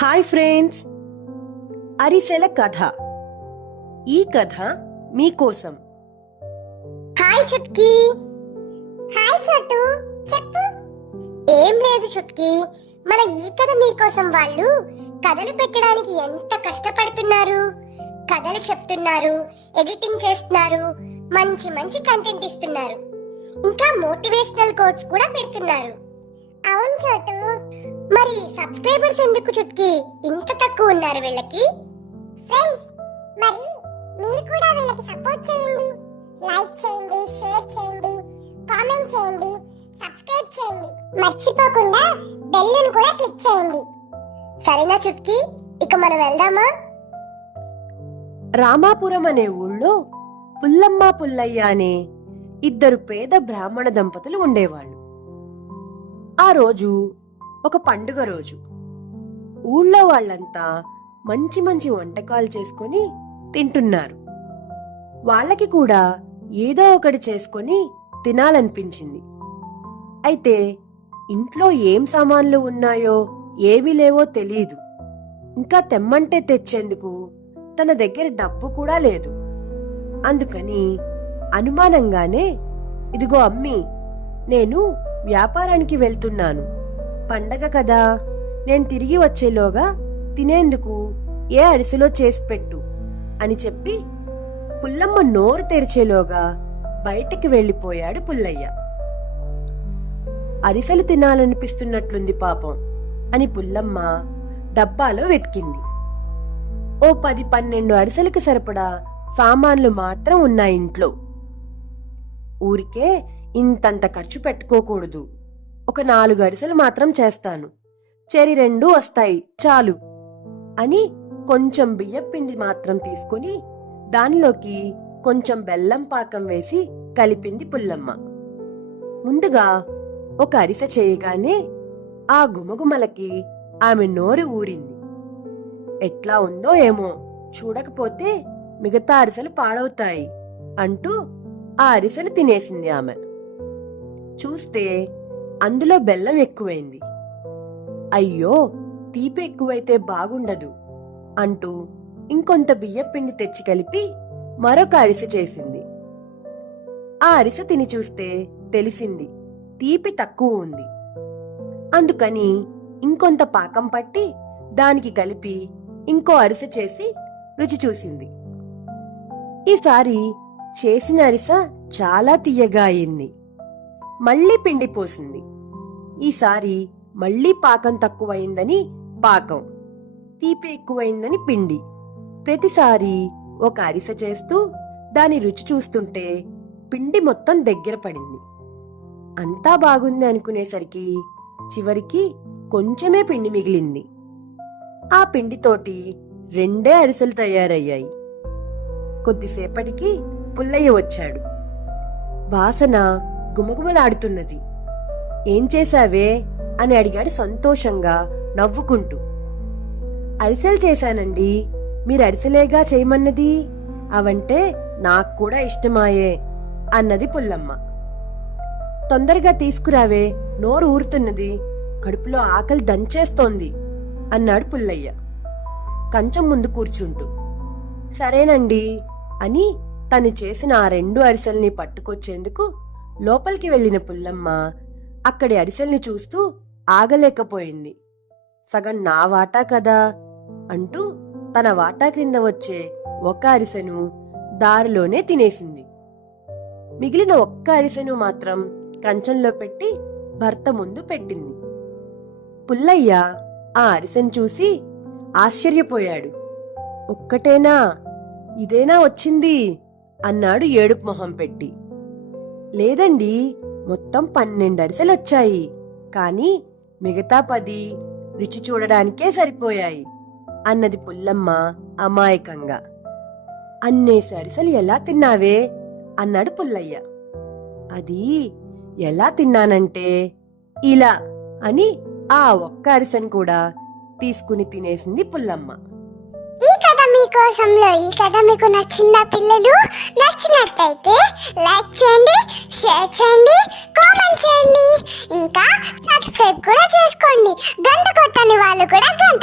Hi friends, అరిసెల కథ. ఈ కథ మీకోసం. హాయ్ చుట్కీ. హాయ్ చోటు, చెప్పు. ఏం లేదు చుట్కీ, మన ఈ కథ మీకోసం వాళ్ళు కథలు పెట్టడానికి ఎంత కష్టపడుతున్నారు. కథలు చెప్తున్నారు, ఎడిటింగ్ చేస్తున్నారు, మంచి మంచి కంటెంట్ ఇస్తున్నారు, ఇంకా మోటివేషనల్ కోట్స్ కూడా పెడుతున్నారు. అవును చోటు, మరి సబ్స్క్రైబర్స్ ఎందుకు చుట్కీ ఇంత తక్కువ ఉన్నారు వీళ్ళకి? ఫ్రెండ్స్, మరి మీరు కూడా వీళ్ళకి సపోర్ట్ చేయండి. లైక్ చేయండి, షేర్ చేయండి, కామెంట్ చేయండి, సబ్స్క్రైబ్ చేయండి, మర్చిపోకుండా బెల్లును కూడా క్లిక్ చేయండి. సరేనా చుట్కీ, ఇక మనం వెళ్దామా? రామాపురం అనే ఊళ్ళో పుల్లమ్మ పుల్లయ్య అనే ఇద్దరు పేద బ్రాహ్మణ దంపతులు ఉండేవాళ్ళు. ఆ రోజు ఒక పండుగ రోజు. ఊళ్ళో వాళ్ళంతా మంచి మంచి వంటకాలు చేసుకొని తింటున్నారు. వాళ్ళకి కూడా ఏదో ఒకటి చేసుకొని తినాలనిపించింది. అయితే ఇంట్లో ఏం సామాన్లు ఉన్నాయో ఏవి లేవో తెలియదు. ఇంకా తెమ్మంటే తెచ్చేందుకు తన దగ్గర డబ్బు కూడా లేదు. అందుకని అనుమానంగానే, ఇదిగో అమ్మి, నేను వ్యాపారానికి వెళ్తున్నాను, పండగ కదా, నేను తిరిగి వచ్చేలోగా తినేందుకు ఏ అరిసెలో చేసి పెట్టు అని చెప్పి పుల్లమ్మ నోరు తెరిచేలోగా బయటికి వెళ్ళిపోయాడు పుల్లయ్య. అరిసెలు తినాలనిపిస్తున్నట్లుంది పాపం అని పుల్లమ్మ డబ్బాలో వెతికింది. ఓ 10-12 అరిసెలకు సరిపడా సామాన్లు మాత్రం ఉన్నాయి ఇంట్లో. ఊరికే ఇంతంత ఖర్చు పెట్టుకోకూడదు, ఒక 4 అరిసెలు మాత్రం చేస్తాను, చెరి 2 వస్తాయి చాలు అని కొంచెం బియ్యపిండి మాత్రం తీసుకుని దానిలోకి కొంచెం బెల్లం పాకం వేసి కలిపింది పుల్లమ్మ. ముందుగా ఒక అరిసె చేయగానే ఆ గుమగుమలకి ఆమె నోరు ఊరింది. ఎట్లా ఉందో ఏమో, చూడకపోతే మిగతా అరిసెలు పాడవుతాయి అంటూ ఆ అరిసెలు తినేసింది ఆమె. చూస్తే అందులో బెల్లం ఎక్కువైంది. అయ్యో, తీపి ఎక్కువైతే బాగుండదు అంటూ ఇంకొంత బియ్యపిండి తెచ్చి కలిపి మరొక అరిసె చేసింది. ఆ అరిసె తిని చూస్తే తెలిసింది తీపి తక్కువ ఉంది. అందుకని ఇంకొంత పాకం పట్టి దానికి కలిపి ఇంకో అరిసె చేసి రుచి చూసింది. ఈసారి చేసిన అరిసె చాలా తియ్యగా అయింది. మళ్లీ పిండి పోసింది. ఈసారి మళ్లీ పాకం తక్కువైందని పాకం, తీపి ఎక్కువైందని పిండి. ప్రతిసారి ఒక అరిసె చేస్తూ దాని రుచి చూస్తుంటే పిండి మొత్తం దగ్గర పడింది. అంతా బాగుంది అనుకునేసరికి చివరికి కొంచెమే పిండి మిగిలింది. ఆ పిండితోటి 2 అరిసెలు తయారయ్యాయి. కొద్దిసేపటికి పుల్లయ్య వచ్చాడు. వాసన గుమగుమలాడుతున్నది. ఏం చేశావే అని అడిగాడు సంతోషంగా నవ్వుకుంటూ. అరిసెలు చేశానండి, మీరు అరిసెలేగా చేయమన్నది, అవంటే నాకు కూడా ఇష్టమాయే అన్నది పుల్లమ్మ. తొందరగా తీసుకురావే, నోరు ఊరుతున్నది, కడుపులో ఆకలి దంచేస్తోంది అన్నాడు పుల్లయ్య కంచం ముందు కూర్చుంటూ. సరేనండి అని తను చేసిన ఆ 2 అరిసెల్ని పట్టుకొచ్చేందుకు లోపలికి వెళ్లిన పుల్లమ్మ అక్కడి అరిసెల్ని చూస్తూ ఆగలేకపోయింది. సగం నా వాటా కదా అంటూ తన వాటా క్రింద వచ్చే ఒక అరిసెను దారిలోనే తినేసింది. మిగిలిన ఒక్క అరిసెను మాత్రం కంచంలో పెట్టి భర్త ముందు పెట్టింది. పుల్లయ్య ఆ అరిసెను చూసి ఆశ్చర్యపోయాడు. ఒక్కటేనా, ఇదేనా వచ్చింది అన్నాడు ఏడుపు మొహం పెట్టి. లేదండి, మొత్తం 12 అరిసెలొచ్చాయి, కానీ మిగతా 10 రుచి చూడడానికే సరిపోయాయి అన్నది పుల్లమ్మ అమాయకంగా. అన్నేసి అరిసెలు ఎలా తిన్నావే అన్నాడు పుల్లయ్య. అది ఎలా తిన్నానంటే ఇలా అని ఆ ఒక్క అరిసెను కూడా తీసుకుని తినేసింది పుల్లమ్మ. ఈ కథ మీకోసంలో ఈ కథ మీకు నచ్చిందా పిల్లలు? నచ్చినట్టయితే లైక్ చేయండి, షేర్ చేయండి, కామెంట్ చేయండి, ఇంకా సబ్స్క్రైబ్ కూడా చేసుకోండి. గంట కొట్టని వాళ్ళు కూడా గంట